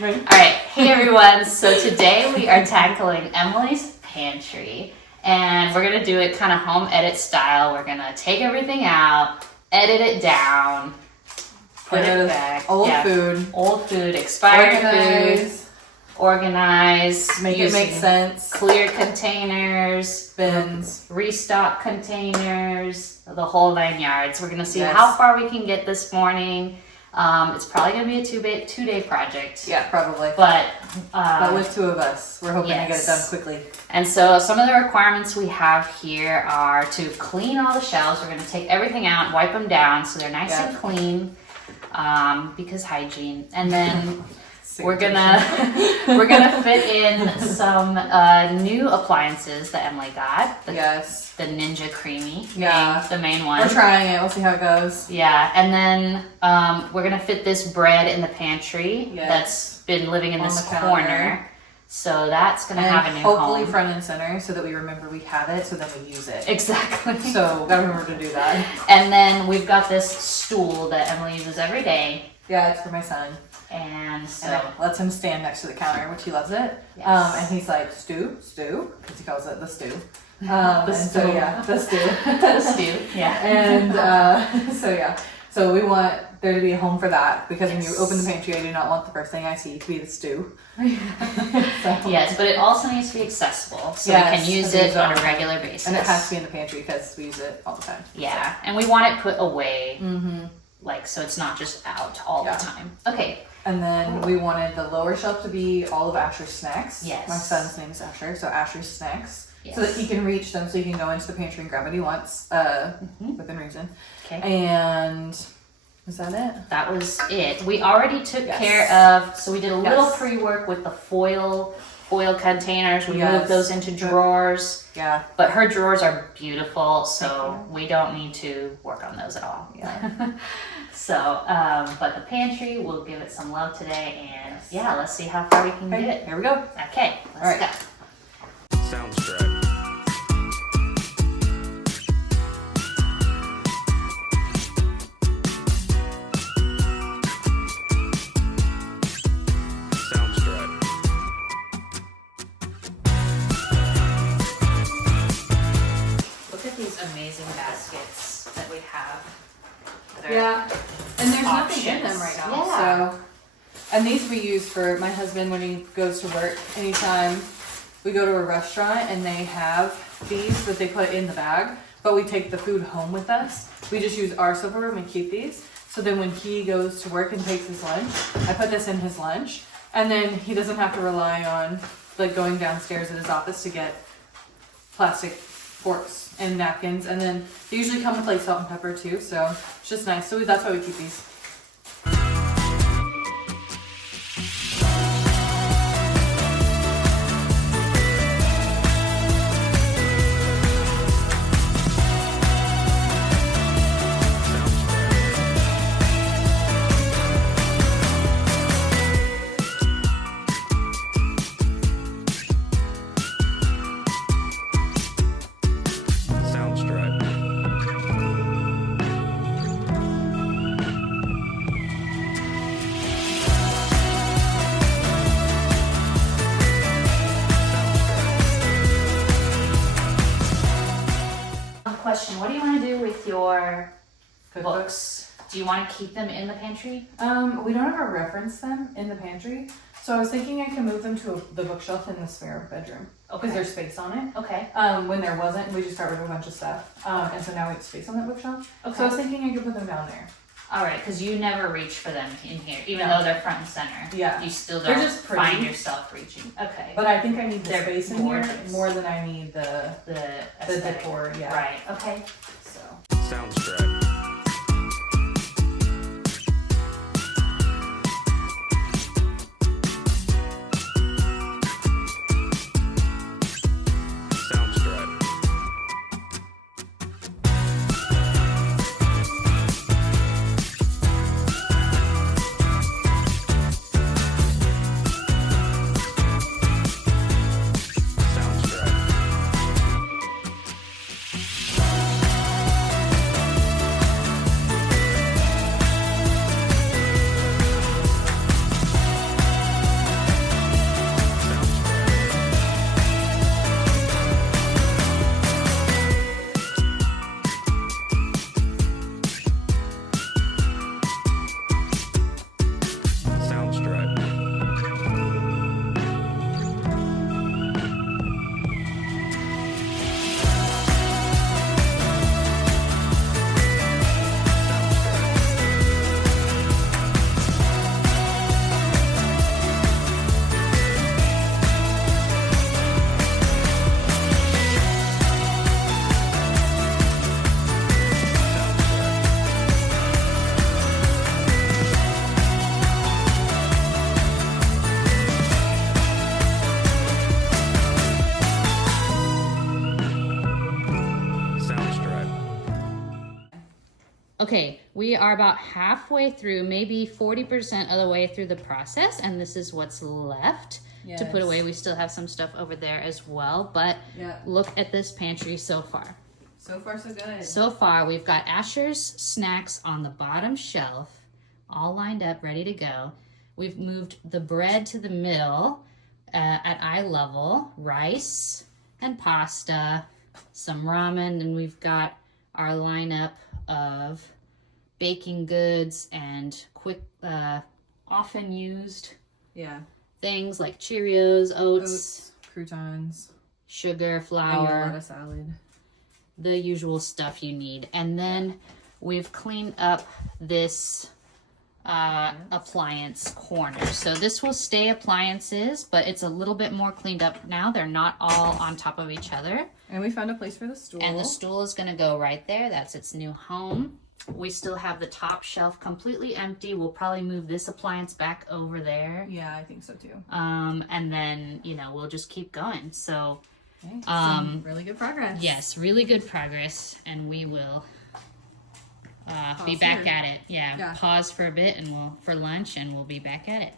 Right. All right, hey everyone. So today we are tackling Emily's pantry, and we're gonna do it kind of home edit style. We're gonna take everything out, edit it down, put it back. Old food, expired food, organize, make it make sense. Clear containers, bins, restock containers, the whole 9 yards. We're gonna see how far we can get this morning. It's probably gonna be a two-day project. Yeah, probably. But with two of us, we're hoping to get it done quickly. And so some of the requirements we have here are to clean all the shelves. We're gonna take everything out, wipe them down so they're nice and clean, because hygiene. And then we're gonna fit in some new appliances that Emily got. The Ninja Creamy. The main one. We're trying it. We'll see how it goes. Yeah, and then we're gonna fit this bread in the pantry that's been living in this corner. So that's gonna have a new hopefully home. front and center, so that we remember we have it, so then we use it. Exactly. So gotta remember to do that. And then we've got this stool that Emily uses every day. Yeah, it's for my son. And so it lets him stand next to the counter, which he loves it. Yes. And he's like, stew, because he calls it the stew. The stew. The stew. The stew. Yeah. And so we want there to be a home for that, because when you open the pantry, I do not want the first thing I see to be the stew. Yes, but it also needs to be accessible, so we can use it on a regular basis. And it has to be in the pantry because we use it all the time. Yeah, and we want it put away, like, so it's not just out all the time. Okay. And then we wanted the lower shelf to be all of Asher's snacks. Yes. My son's name is Asher, so Asher's snacks. Yes. So that he can reach them, so he can go into the pantry and grab what he wants, within reason. Okay. And is that it? That was it. We already took care of, so we did a little pre-work with the foil containers. We moved those into drawers. Yeah. But her drawers are beautiful, so we don't need to work on those at all. Yeah. So, but the pantry, we'll give it some love today, and let's see how far we can get. Here we go. Okay, let's go. Soundstripe. Look at these amazing baskets that we have. And there's nothing in them right now. Yeah. So, and these we use for my husband when he goes to work. Anytime we go to a restaurant and they have these that they put in the bag, but we take the food home with us. We just use our silver room and keep these. So then when he goes to work and takes his lunch, I put this in his lunch, and then he doesn't have to rely on like going downstairs at his office to get plastic forks and napkins. And then they usually come with like salt and pepper too, so it's just nice. So that's why we keep these. Question, what do you want to do with your Cookbooks. books? Do you want to keep them in the pantry? We don't ever reference them in the pantry, so I was thinking I can move them to the bookshelf in the spare bedroom because there's space on it. Okay. When there wasn't, we just got rid of a bunch of stuff, and so now we have space on that bookshelf. Okay. So I was thinking I could put them down there. All right, because you never reach for them in here, even though they're front and center. Yeah. You still They're don't just pretty. find yourself reaching. Okay. But I think I need the They're space in gorgeous. here more than I need the aesthetic. decor. Yeah. Right. Okay. So. Soundstripe. Okay, we are about halfway through, maybe 40% of the way through the process, and this is what's left to put away. We still have some stuff over there as well, but look at this pantry so far. So far, so good. So far, we've got Asher's snacks on the bottom shelf, all lined up, ready to go. We've moved the bread to the middle at eye level, rice and pasta, some ramen, and we've got our lineup of baking goods and quick, often used things like Cheerios, oats, croutons, sugar, a flour, lot of salad. the usual stuff you need. And then we've cleaned up this appliance corner. So this will stay appliances, but it's a little bit more cleaned up now. They're not all on top of each other. And we found a place for the stool. And the stool is going to go right there. That's its new home. We still have the top shelf completely empty. We'll probably move this appliance back over there. Yeah, I think so too. And then, you know, we'll just keep going. So, Okay, some really good progress. yes, really good progress. And we will be back here. at it. Yeah, pause for a bit and for lunch, and we'll be back at it.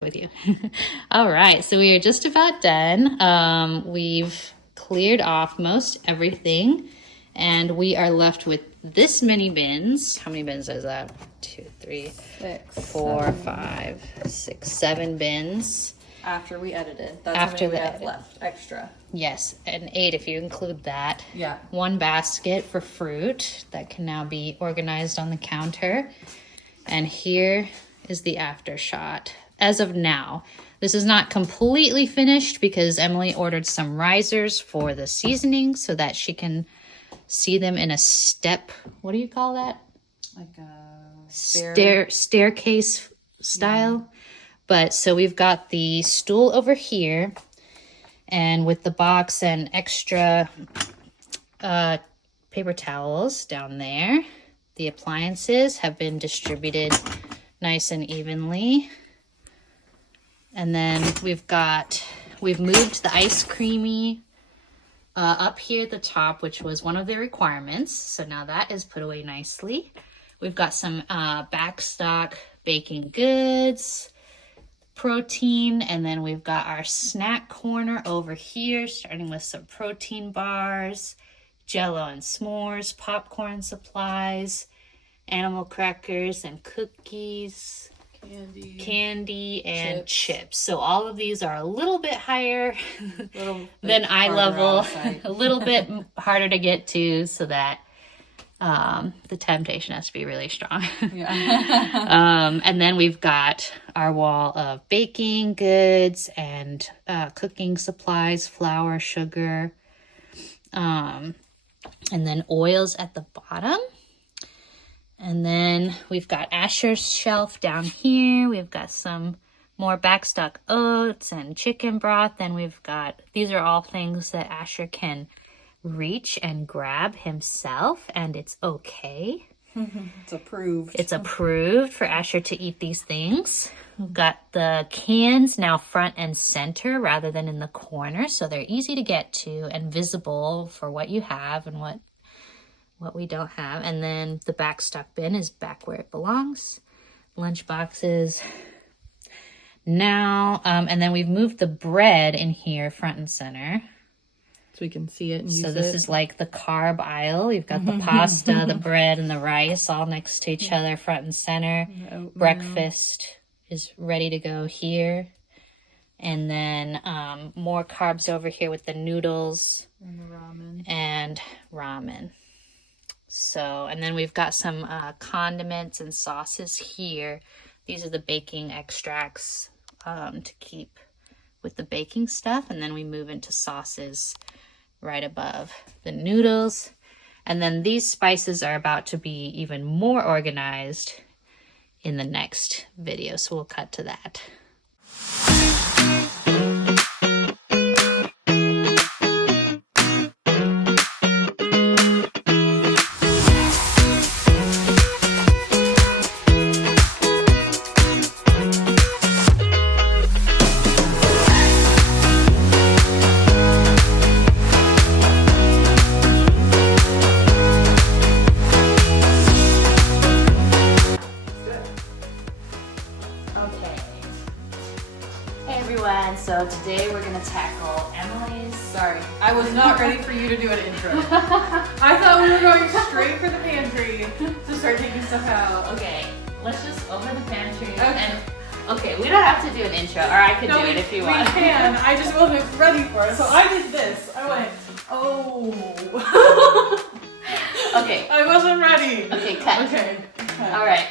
With you. All right, so we are just about done. We've cleared off most everything, and we are left with this many bins. How many bins is that? 2, 3, 4, 5, 6, 7 bins. After we edited. That's After how many we the have edit. left extra. Yes, and 8 if you include that. Yeah. 1 basket for fruit that can now be organized on the counter. And here is the after shot. As of now, this is not completely finished because Emily ordered some risers for the seasoning so that she can see them in a step. What do you call that? Like a Staircase style. But so we've got the stool over here, and with the box and extra paper towels down there. The appliances have been distributed nice and evenly. And then we've moved the ice creamy up here at the top, which was one of the requirements. So now that is put away nicely. We've got some backstock baking goods, protein, and then we've got our snack corner over here, starting with some protein bars, Jell-O and s'mores, popcorn supplies, animal crackers and cookies, candy and chips. So all of these are a little bit higher than eye level, a little bit harder to get to, so that the temptation has to be really strong. And then we've got our wall of baking goods and cooking supplies, flour, sugar, and then oils at the bottom. And then we've got Asher's shelf down here. We've got some more backstock oats and chicken broth. Then we've got, these are all things that Asher can reach and grab himself, and it's okay. It's approved. It's approved for Asher to eat these things. We've got the cans now front and center rather than in the corner, so they're easy to get to and visible for what you have and what we don't have. And then the backstock bin is back where it belongs. Lunch boxes now, and then we've moved the bread in here front and center. So we can see it and use it. So this is like the carb aisle. We've got the pasta, the bread, and the rice all next to each other, front and center. Breakfast is ready to go here. And then more carbs over here with the noodles and ramen. So, and then we've got some condiments and sauces here. These are the baking extracts to keep with the baking stuff. And then we move into sauces right above the noodles. And then these spices are about to be even more organized in the next video. So we'll cut to that. So today we're gonna tackle Emily's. Sorry, I was not ready for you to do an intro. I thought we were going straight for the pantry to start taking stuff out. Okay, let's just open the pantry. Okay. And okay, we don't have to do an intro, or I could do it if you want. We can. I just wasn't ready for it, so I did this. I went, oh. Okay. I wasn't ready. Okay, cut. Okay. All right.